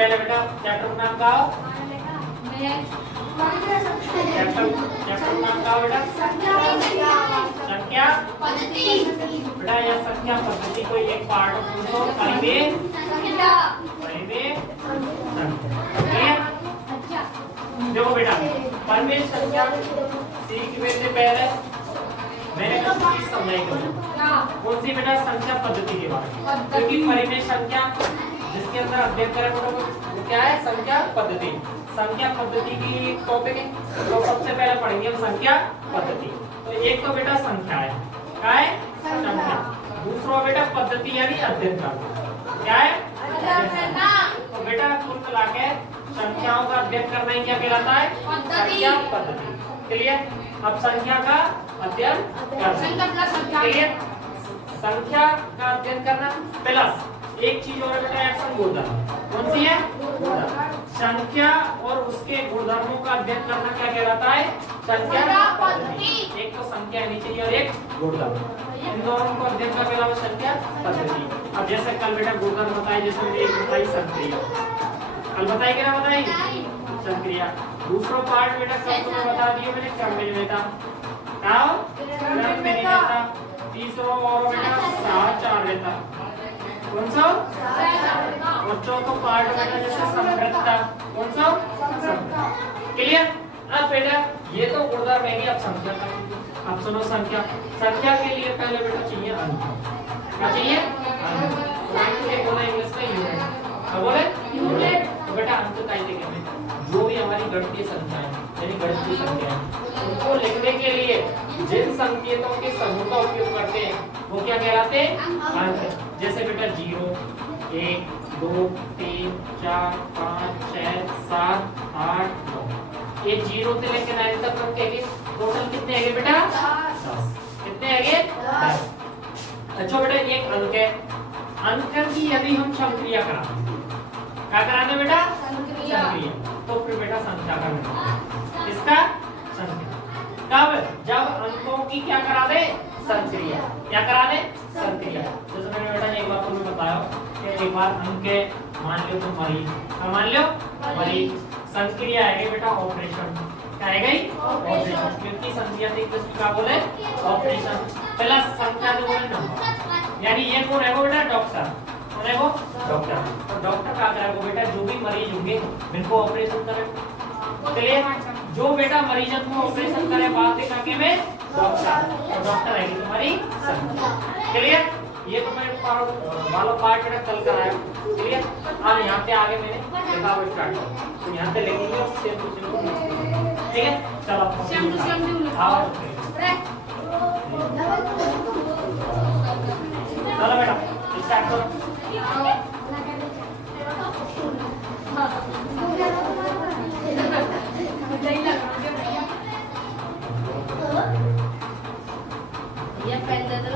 पहले बेटा चैप्टर का नाम क्या हो? चैप्टर का नाम क्या हो बेटा? संख्या पद्धति। बेटा यह संख्या पद्धति को एक पार्ट पूछो परिमेय संख्या। देखो बेटा परिमेय संख्या सीखने से पहले मैंने कुछ चीज समझाई कौन सी बेटा? संख्या पद्धति के बारे में। क्योंकि परिमेय संख्या जिसके अंदर अध्ययन करें वो क्या है? संख्या पद्धति। संख्या पद्धति की टॉपिक है तो सबसे पहले पढ़ेंगे हम संख्या पद्धति। तो एक तो बेटा संख्या है, क्या है? संख्या। दूसरा बेटा पद्धति यानी अध्ययन करना, क्या है? तो बेटा कुल मिला के संख्याओं का अध्ययन करना ही क्या कहलाता है? संख्या पद्धति। क्लियर? अब संख्या का अध्ययन करना, क्लियर? संख्या का अध्ययन करना प्लस एक चीज और बेटा एक्शन गुणधर्म। कौन सी है? संख्या और उसके गुणधर्मों का अध्ययन करना क्या कहलाता है? संख्या पद्धति। एक तो संख्या आनी चाहिए और एक गुणधर्म, इन दोनों को अध्ययन का कहलाता है संख्या पद्धति। अब जैसे कल बेटा गुणधर्म बताई, जैसे मैंने एक बताई संक्रिया, कल बताई कि ना बताई? संक्रिया। दूसरा पार्ट बेटा कल तुम्हें बता दिया मैंने क्रम में बेटा, क्रम में नहीं देता। तीसरा और बेटा साहचर्य रहता, कौन सा? और चौथा पार्ट बेटा जैसे समृद्धता, कौन सा? क्लियर? अब बेटा ये तो गुणधर्म है। अब संख्या का, अब सुनो संख्या। संख्या के लिए पहले बेटा चाहिए अंक। क्या चाहिए? अंक। बोला इंग्लिश में यूनिट। क्या बोले? यूनिट। तो बेटा अंक का कहते हैं जो भी हमारी गणितीय संख्या है यानी गणितीय संख्या है उनको लिखने के लिए जिन संकेतों के समूह का उपयोग करते हैं वो क्या कहलाते हैं? अंक। जैसे बेटा 0, 1, 2, 3, 4, 5, 6, 7, 8, 9। ये 0 से लेकर 9 तक अंक है। टोटल कितने हैं बेटा? 10। कितने हैं? 10। अच्छा बेटा एक अंक है, अंक की यदि हम संक्रिया कराते क्या कराते बेटा? संक्रिया। तो फिर बेटा संख्या का नाम इसका संख्या। कब? जब अंकों की क्या करा दे? संक्रिया। क्या करा दे? संक्रिया। जैसे मैंने बेटा एक बार तुम्हें बताया कि एक बार अंक के मान लो तो मरीज, मान लो मरीज, संक्रिया है बेटा ऑपरेशन। क्या है गई? ऑपरेशन। क्योंकि संक्रिया से क्या बोले? ऑपरेशन प्लस संख्या जो बोले नंबर। यानी ये कौन है वो बेटा? डॉक्टर। कौन है वो? डॉक्टर। तो डॉक्टर क्या करेगा बेटा? जो भी मरीज होंगे इनको ऑपरेशन करेगा। चलिए जो बेटा मरीजों को ऑपरेशन करे बात के में डॉक्टर, तो डॉक्टर है तुम्हारी संख्या। क्लियर? ये तो मैंने वाला पार्ट बेटा कल कराया। क्लियर? अब यहाँ से आगे मैंने लिखा हुआ स्टार्ट किया, तो यहाँ से लिखेंगे और सेम टू सेम। ठीक है? चलो सेम टू सेम लिखा। चलो बेटा स्टार्ट करो। ये पेन दे दो।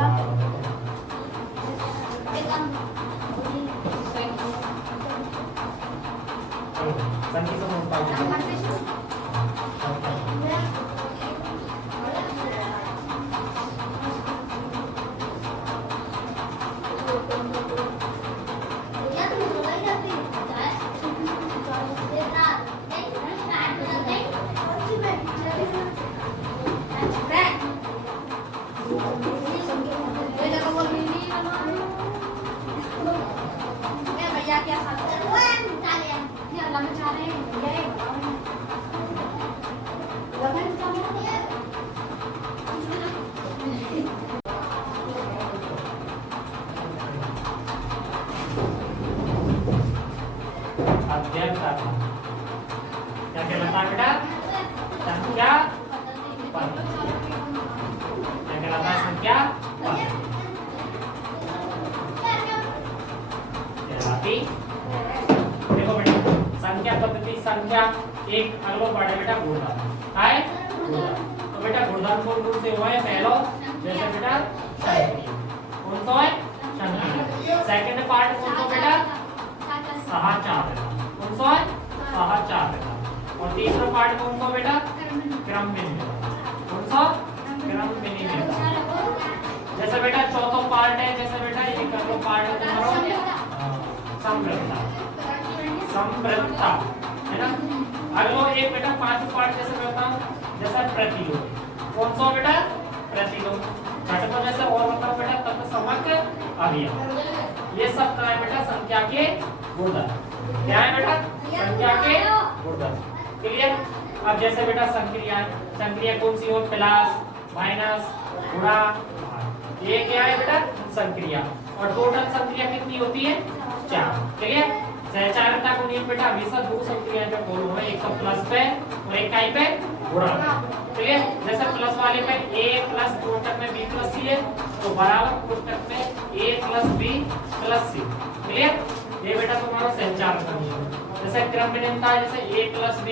संख्या से नंबर अध्ययन करना क्या कहलाता है बेटा? संख्या पद्धति। क्या कहलाता है? संख्या पद्धति। देखो बेटा संख्या पद्धति, संख्या एक अगलो पार्ट है बेटा गुणधर्म। है गुणधर्म। तो बेटा गुणधर्म कौन कौन से हुआ है? पहला जैसे बेटा संक्रिया, कौन सा है? संक्रिया। सेकंड पार्ट कौन सा बेटा? साहचर्य। कौन सा है? साहचर्य। और तीसरा पार्ट कौन सा बेटा? क्रम में निमेता। कौन सा? क्रम में निमेता। जैसे बेटा चौथा पार्ट है, जैसे बेटा ये कर लो पार्ट है तुम्हारा समृद्धता। समृद्धता, है ना। अगला एक बेटा 5 पार्ट जैसे करता हूँ, जैसा प्रतिलोम। कौन सा बेटा? प्रतिलोम। घटकों में से और बताओ बेटा तत्समक अवयव। ये सब क्या है बेटा? संख्या के गुणधर्म। क्या है बेटा? संख्या के गुणधर्म। क्लियर? अब जैसे बेटा संक्रिया, संक्रिया कौन सी हो? प्लस, माइनस, गुणा, भाग। ये क्या है बेटा? संक्रिया। और टोटल संक्रिया कितनी होती है? 4। क्लियर? सहचारिता को नियम बेटा हमेशा 2 संक्रियाएं पे फॉलो हो, एक तो प्लस पे और एक काई पे गुणा पे। क्लियर? जैसे प्लस वाले पे a प्लस कोष्ठक में b प्लस c है, तो बराबर कोष्ठक में a plus b plus c। Clear? ये बेटा तुम्हारा सहचारिता नियम। जैसे क्रम विनिमयता है, जैसे a प्लस b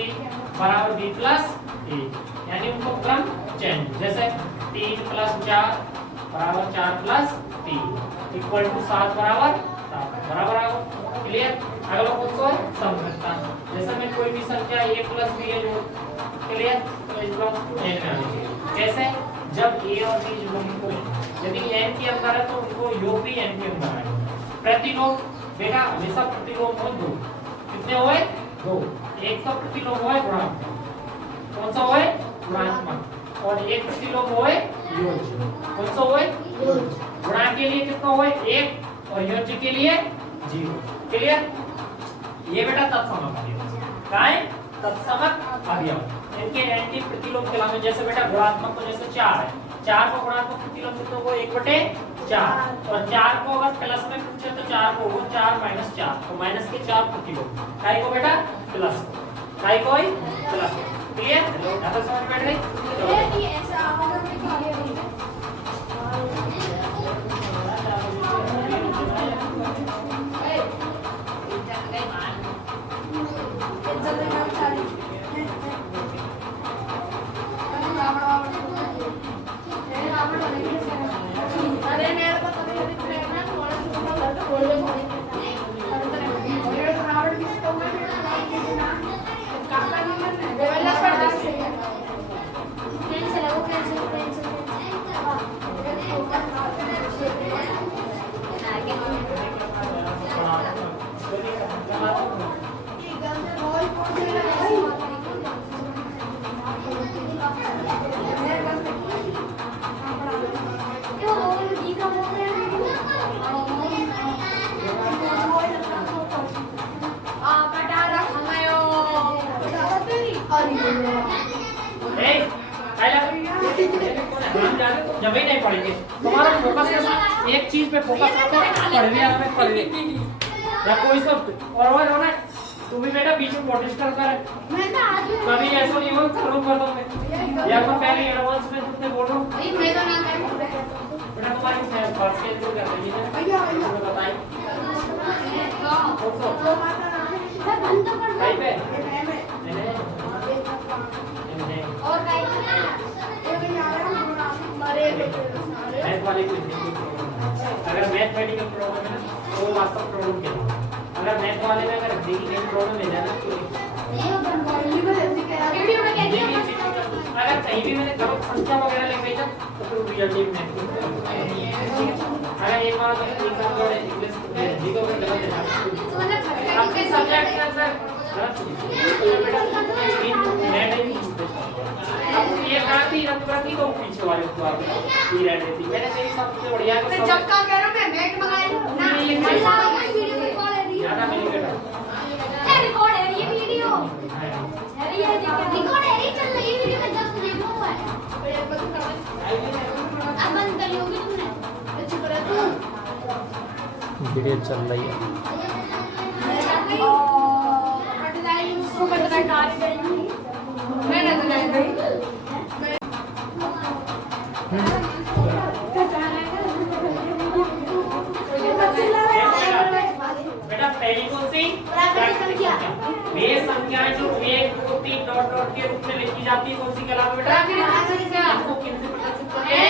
बराबर b प्लस a, यानी उनको क्रम चेंज। जैसे 3 प्लस 4 बराबर 4 प्लस 3 इक्वल टू 7 बराबर 7 बराबर आएगा। क्लियर? अगला कौन सा है? समृद्धता। जैसे मैं कोई भी संख्या a प्लस b है जो, क्लियर, तो इसको n में आनी चाहिए। कैसे? जब a और b जोड़ों को यदि n के अंदर है तो उनको योग भी n के अंदर आएगा। प्रतिलोम बेटा हमेशा प्रतिलोम हो 2। कितने होए? 2। एक तो प्रतिलोम होए गुणात्मक। कौन सा होए? गुणात्मक। और एक प्रतिलोम होए योज्य। कौन सा होए? योज्य। गुणा के लिए कितना होए? 1 और योज्य के लिए 0। क्लियर? ये बेटा तत्समक अवयव। क्या है? तत्समक अवयव। इनके एंटी प्रतिलोम कहलाते हैं। जैसे बेटा गुणात्मक को जैसे 4 है, 4 को गुणात्मक प्रतिलोम से तो वो 1/4, और 4 को अगर प्लस में पूछे तो 4 को वो 4 - 4, तो माइनस के 4 प्रतिलोम। काय को बेटा? प्लस को। काय को ही प्लस। क्लियर? ज्यादा समझ बैठ गई? ये ऐसा आवाज में जब ही नहीं पढ़ेंगे तुम्हारा फोकस कैसा? एक चीज पे फोकस रखो, पढ़ने या कोई सब और होना। तुम भी बेटा बीच में प्रोटेस्ट कर कभी ऐसा नहीं हो करो कर दो मैं, या तो पहले एडवांस में तुमने बोलो बेटा तुम्हारी फर्स्ट के जो कर रही है बताइए कहीं पे और मैथ वाले को अगर मैथमेटिकल प्रॉब्लम है ना तो वास्तव प्रॉब्लम क्या है? अगर मैथ वाले में अगर देखिए कहीं प्रॉब्लम है ना तो अगर कहीं भी मैंने गलत संख्या वगैरह लिख दी तो फिर रियल टाइम मैथ अगर एक बार एक बार इंग्लिश हिंदी को गलत है आपके सब्जेक्ट के अंदर ये काफी रंग को पीछे वाले को आप ये रह रही थी मैंने तेरी सबसे बढ़िया को सब जब का कह रहा मैं बैग मंगाई ना वीडियो रिकॉर्ड है ज्यादा मिली बेटा ये रिकॉर्ड है ये वीडियो अरे ये रिकॉर्ड है चल रही वीडियो में जब देखो हुआ है अब बंद कर लोगे तुमने चुप रह तू वीडियो चल रही है उसको बता कार गई मैं नजर गई बेटा पहली कौन सी प्राकृतिक संख्या वे संख्याएं जो 1 2 3 डॉट डॉट के रूप में लिखी जाती है कौन सी कहलाती है बेटा प्राकृतिक संख्या इसको किन से प्रदर्शित करते हैं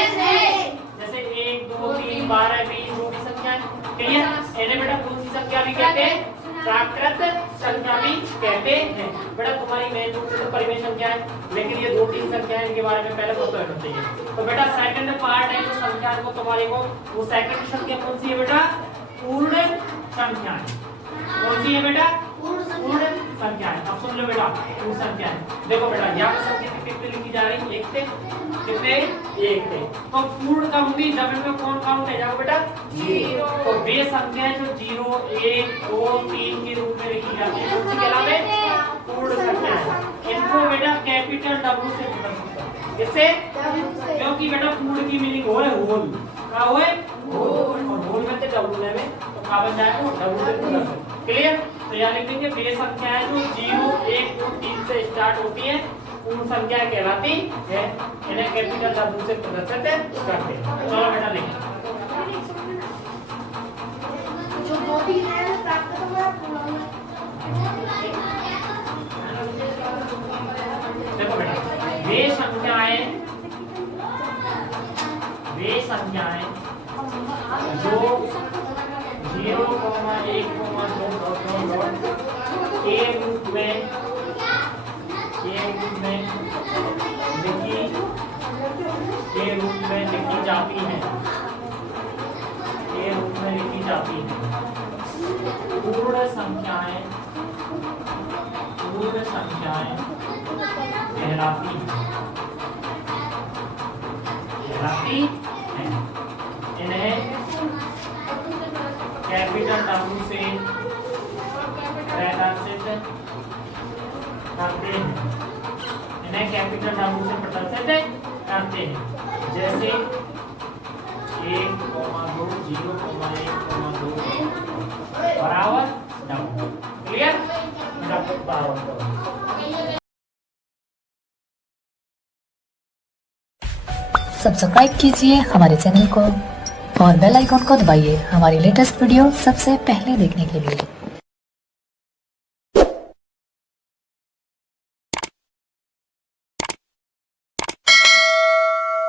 जैसे 1 2 3 12 20 जो भी संख्याएं क्लियर इन्हें बेटा कौन सी संख्या भी कहते हैं प्राकृतिक संख्या भी कहते हैं बेटा तुम्हारी मेन रूप से परिमेय संख्या है लेकिन ये 2-3 संख्याएं इनके बारे में पहले पता होना चाहिए तो बेटा सेकंड पार्ट है जो संख्या को तुम्हारे को वो सेकंड संख्या कौन सी है बेटा पूर्ण संख्या कौन सी है बेटा पूर्ण संख्याएं। अब सुन लो बेटा पूर्ण संख्याएं। देखो बेटा यहाँ पर संख्या कितने लिखी जा रही, एक से कितने, एक से। तो पूर्ण का होगी जब इनमें कौन काउंट है जाओ बेटा, जीरो। तो वे संख्याएं जो 0, 1, 2, 3 के रूप में लिखी जाती है उनसे कहलाते हैं पूर्ण संख्याएं। इनको बेटा कैपिटल W से पढ़ सकते हैं। किससे? क्योंकि बेटा पूर्ण की मीनिंग हो है होल, क्या हो है होल, और होल में तो W में तो क्या बन जाएगा W से पूर्ण। क्लियर? तो यहाँ लिखेंगे वे संख्याएं जो 0, 1, 2, 3 से स्टार्ट होती हैं पूर्ण संख्या कहलाती है, इन्हें कैपिटल W से प्रदर्शित करते हैं। चलो बेटा लिखें। जो बॉडी है प्राप्त हुआ पूर्ण। देखो बेटा वे संख्याएं जो 0, 1, 2 के रूप में लिखी जाती है, पूर्ण संख्याएं कहलाती हैं। इन्हें कैपिटल W से प्रदर्शित करते हैं, जैसे 1, 2, 0, 1, 2 बराबर W। क्लियर? सब्सक्राइब कीजिए हमारे चैनल को और बेल आइकॉन को दबाइए हमारी लेटेस्ट वीडियो सबसे पहले देखने के लिए।